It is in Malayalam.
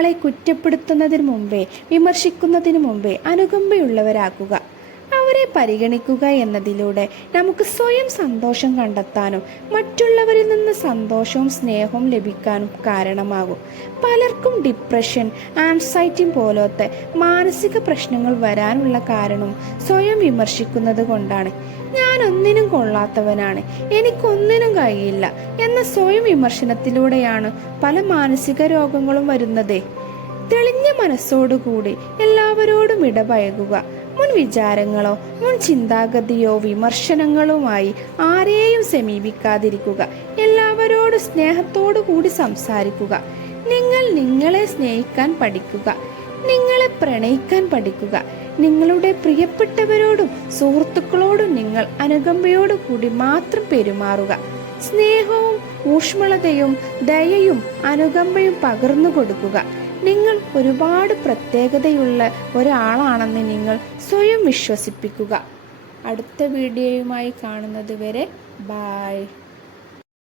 ഒരാളെ കുറ്റപ്പെടുത്തുന്നതിന് മുമ്പേ വിമർശിക്കുന്നതിന് മുമ്പേ അനുകമ്പയുള്ളവരാക്കുക. അവരെ പരിഗണിക്കുക എന്നതിലൂടെ നമുക്ക് സ്വയം സന്തോഷം കണ്ടെത്താനും മറ്റുള്ളവരിൽ നിന്ന് സന്തോഷവും സ്നേഹവും ലഭിക്കാനും കാരണമാകും. പലർക്കും ഡിപ്രഷൻ ആൻസൈറ്റി പോലത്തെ മാനസിക പ്രശ്നങ്ങൾ വരാനുള്ള കാരണം സ്വയം വിമർശിക്കുന്നത് കൊണ്ടാണ്. ഞാൻ ഒന്നിനും കൊള്ളാത്തവനാണ് എനിക്കൊന്നിനും കഴിയില്ല എന്ന സ്വയം വിമർശനത്തിലൂടെയാണ് പല മാനസിക രോഗങ്ങളും വരുന്നത്. തെളിഞ്ഞ മനസ്സോടുകൂടി എല്ലാവരോടും ഇടപഴകുക മുൻ വിചാരങ്ങളോ മുൻ ചിന്താഗതിയോ വിമർശനങ്ങളുമായി ആരെയും സമീപിക്കാതിരിക്കുക. എല്ലാവരോടും സ്നേഹത്തോടു കൂടി സംസാരിക്കുക. നിങ്ങൾ നിങ്ങളെ സ്നേഹിക്കാൻ പഠിക്കുക. നിങ്ങളെ പ്രണയിക്കാൻ പഠിക്കുക. നിങ്ങളുടെ പ്രിയപ്പെട്ടവരോടും സുഹൃത്തുക്കളോടും നിങ്ങൾ അനുകമ്പയോടു കൂടി മാത്രം പെരുമാറുക. സ്നേഹവും ഊഷ്മളതയും ദയയും അനുകമ്പയും പകർന്നു കൊടുക്കുക നിങ്ങൾ ഒരുപാട് പ്രത്യേകതയുള്ള ഒരാളാണെന്ന് നിങ്ങൾ സ്വയം വിശ്വസിപ്പിക്കുക. അടുത്ത വീഡിയോയുമായി കാണുന്നത് വരെ ബായ്